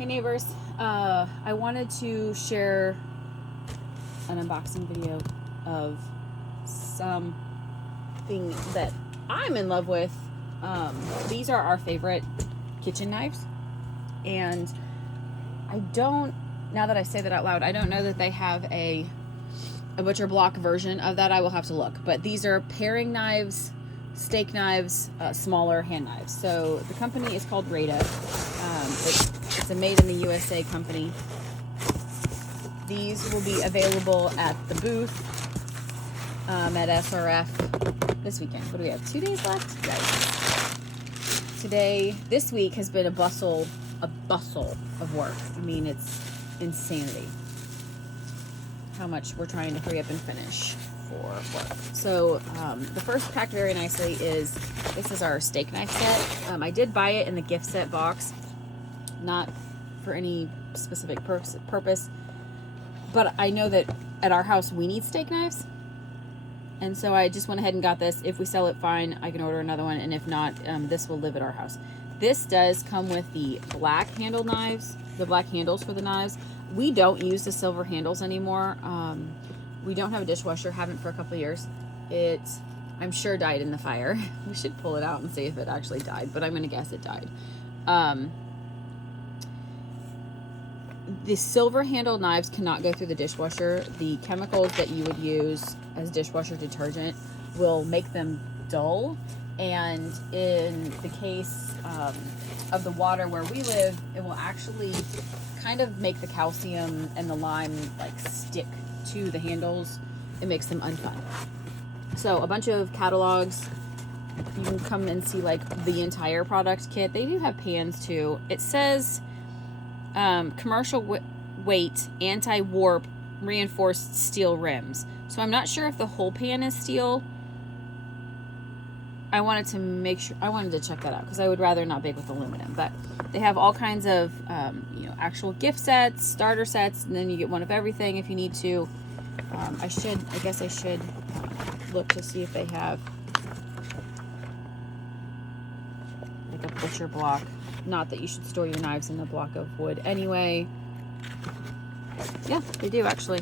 Hey neighbors, I wanted to share an unboxing video of something that I'm in love with. These are our favorite kitchen knives, and now that I say that out loud, I don't know that they have a butcher block version of that. I will have to look, but these are paring knives, steak knives, smaller hand knives. So the company is called Rada. It's a made in the USA company. These will be available at the booth at SRF this weekend. What do we have? 2 days left? Yes. This week has been a bustle of work. I mean, it's insanity how much we're trying to hurry up and finish for work. So the first packed very nicely this is our steak knife set. I did buy it in the gift set box, not for any specific purpose, but I know that at our house we need steak knives, and so I just went ahead and got this. If we sell it, fine, I can order another one, and if not, this will live at our house. This does come with the black handle knives, the black handles for the knives. We don't use the silver handles anymore. We don't have a dishwasher, haven't for a couple of years. It, I'm sure, died in the fire. We should pull it out and see if it actually died, but I'm gonna guess it died. The silver handle knives cannot go through the dishwasher. The chemicals that you would use as dishwasher detergent will make them dull, and in the case of the water where we live, it will actually kind of make the calcium and the lime like stick to the handles. It makes them unfun. So a bunch of catalogs. You can come and see like the entire product kit. They do have pans too. It says commercial weight, anti-warp, reinforced steel rims. So I'm not sure if the whole pan is steel. I wanted to check that out because I would rather not bake with aluminum. But they have all kinds of actual gift sets, starter sets, and then you get one of everything if you need to. I guess I should look to see if they have like a butcher block. Not that you should store your knives in a block of wood anyway. Yeah, they do actually.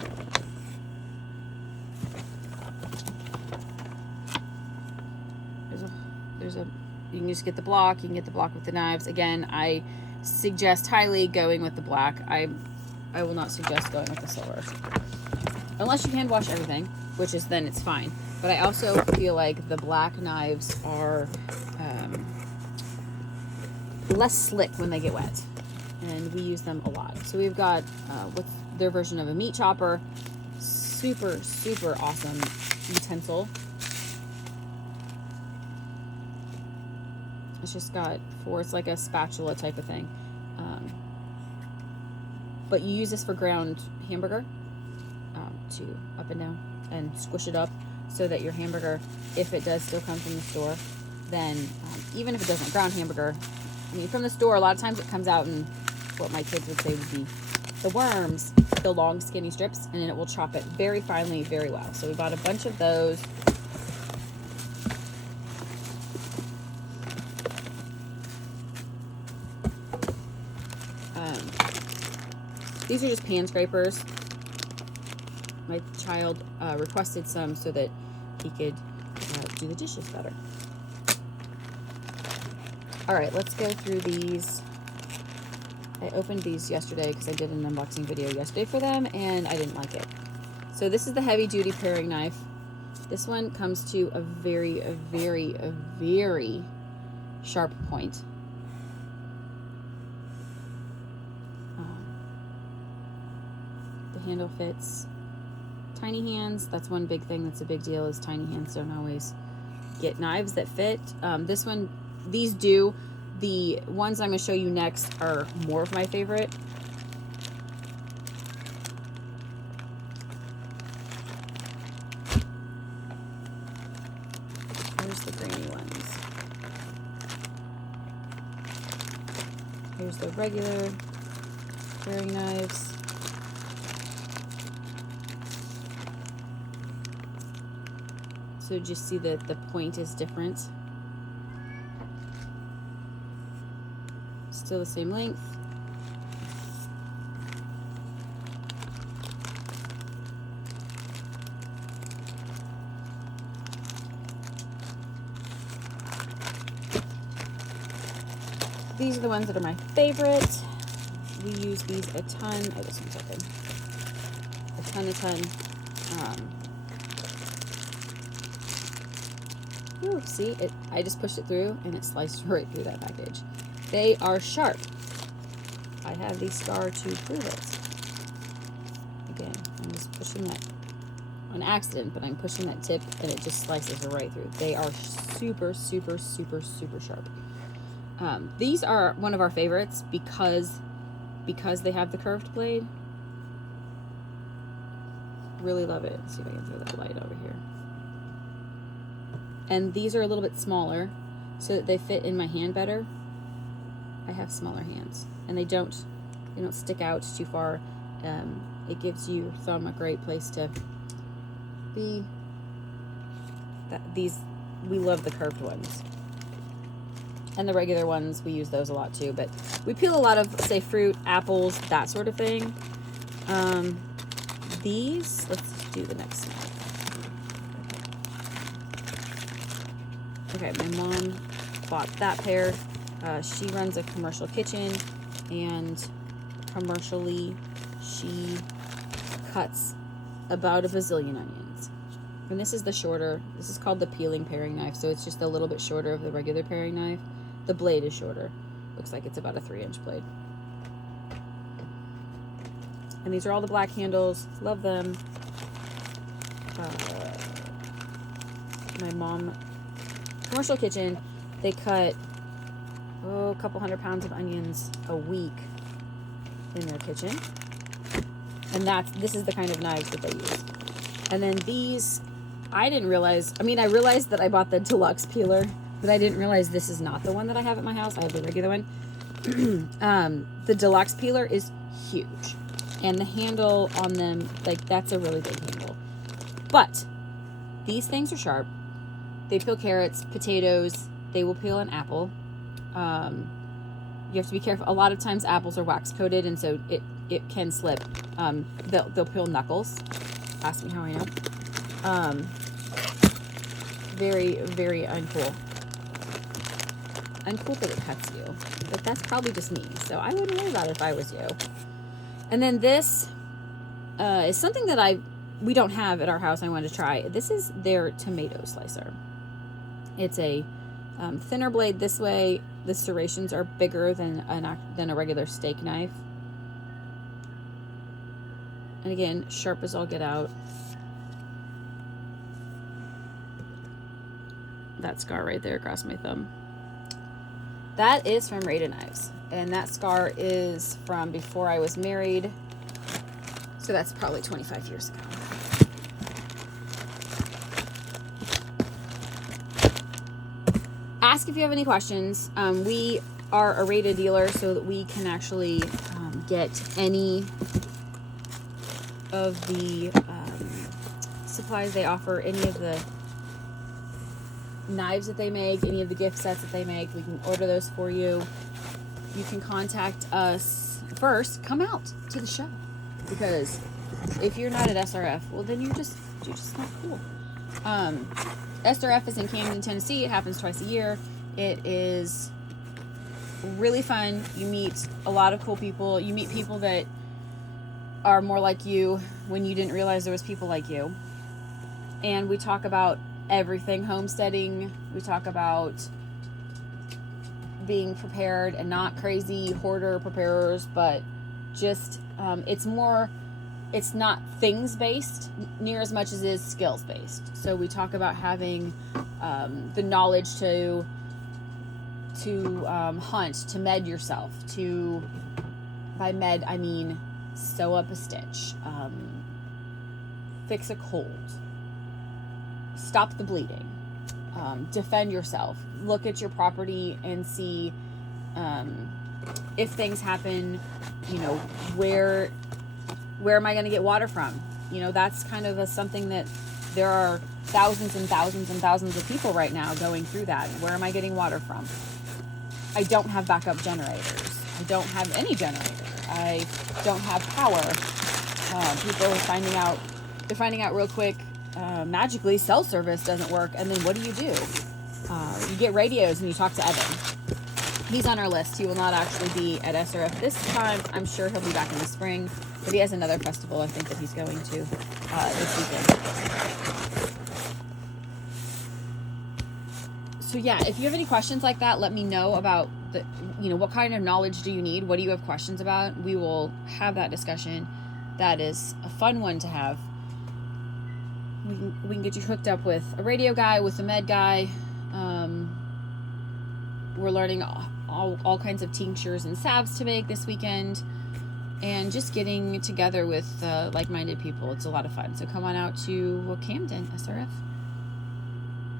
You can just get the block. You can get the block with the knives. Again, I suggest highly going with the black. I will not suggest going with the silver. Unless you hand wash everything, which is then it's fine. But I also feel like the black knives are less slick when they get wet, and we use them a lot. So we've got what's their version of a meat chopper, super awesome utensil. It's just got it's like a spatula type of thing, but you use this for ground hamburger, to up and down and squish it up so that your hamburger, if it does still come from the store, then even if it doesn't, ground hamburger, I mean, from the store, a lot of times it comes out in what my kids would say would be the worms, the long skinny strips, and then it will chop it very finely, very well. So we bought a bunch of those. These are just pan scrapers. My child requested some so that he could do the dishes better. All right, let's go through these. I opened these yesterday because I did an unboxing video yesterday for them, and I didn't like it. So this is the heavy duty paring knife. This one comes to a very sharp point. The handle fits. Tiny hands, that's one big thing that's a big deal, is tiny hands don't always get knives that fit. These do. The ones I'm going to show you next are more of my favorite. Here's the grainy ones. Here's the regular paring knives. So just see that the point is different. Still the same length. these are the ones that are my favorite. We use these a ton. Oh, this one's open. A ton. Ooh, see, I just pushed it through and it sliced right through that package. They are sharp. I have the scar to prove it. Again, I'm just pushing that on accident, but I'm pushing that tip and it just slices right through. They are super, super, super, super sharp. These are one of our favorites because they have the curved blade. Really love it. Let's see if I can throw that light over here. And these are a little bit smaller so that they fit in my hand better. I have smaller hands and they don't stick out too far. It gives your thumb a great place to be. We love the curved ones. And the regular ones, we use those a lot too, but we peel a lot of, say, fruit, apples, that sort of thing. These, let's do the next one. Okay, my mom bought that pair. She runs a commercial kitchen, and commercially, she cuts about a bazillion onions. And this is the shorter, this is called the peeling paring knife, so it's just a little bit shorter of the regular paring knife. The blade is shorter. Looks like it's about a 3-inch blade. And these are all the black handles. Love them. My mom, commercial kitchen, they cut a couple 100 pounds of onions a week in their kitchen. And this is the kind of knives that they use. And then these, I didn't realize, I realized that I bought the deluxe peeler, but I didn't realize this is not the one that I have at my house. I have the regular one. The deluxe peeler is huge. And the handle on them, like, that's a really big handle. But these things are sharp. They peel carrots, potatoes. They will peel an apple. You have to be careful. A lot of times apples are wax coated, and so it can slip. They'll peel knuckles. Ask me how I know. Very, very uncool. Uncool that it cuts you. But that's probably just me. So I wouldn't worry about it if I was you. And then this is something that we don't have at our house. I wanted to try. This is their tomato slicer. It's a thinner blade this way. The serrations are bigger than a regular steak knife. And again, sharp as all get out. That scar right there across my thumb. That is from Rada Knives. And that scar is from before I was married. So that's probably 25 years ago. Ask if you have any questions. We are a Rada dealer so that we can actually get any of the supplies they offer, any of the knives that they make, any of the gift sets that they make. We can order those for you. You can contact us first. Come out to the show, because if you're not at SRF, well, then you're just not cool. SRF is in Camden, Tennessee. It happens twice a year. It is really fun. You meet a lot of cool people. You meet people that are more like you when you didn't realize there was people like you. And we talk about everything homesteading. We talk about being prepared and not crazy hoarder preparers, but just it's not things based near as much as it is skills based. So we talk about having the knowledge to hunt, to med yourself, by med I mean sew up a stitch, fix a cold, stop the bleeding, defend yourself, look at your property and see if things happen, where am I going to get water from? That's kind of something that there are thousands and thousands and thousands of people right now going through that. Where am I getting water from? I don't have backup generators. I don't have any generator. I don't have power. People are finding out real quick, magically cell service doesn't work, and then what do? You get radios and you talk to Evan. he's on our list. He will not actually be at SRF this time. I'm sure he'll be back in the spring, but he has another festival I think that he's going to this weekend. So yeah, if you have any questions like that, let me know about what kind of knowledge do you need? What do you have questions about? We will have that discussion. That is a fun one to have. We can get you hooked up with a radio guy, with a med guy. We're learning all kinds of tinctures and salves to make this weekend, and just getting together with like-minded people. It's a lot of fun. So come on out to Camden, SRF.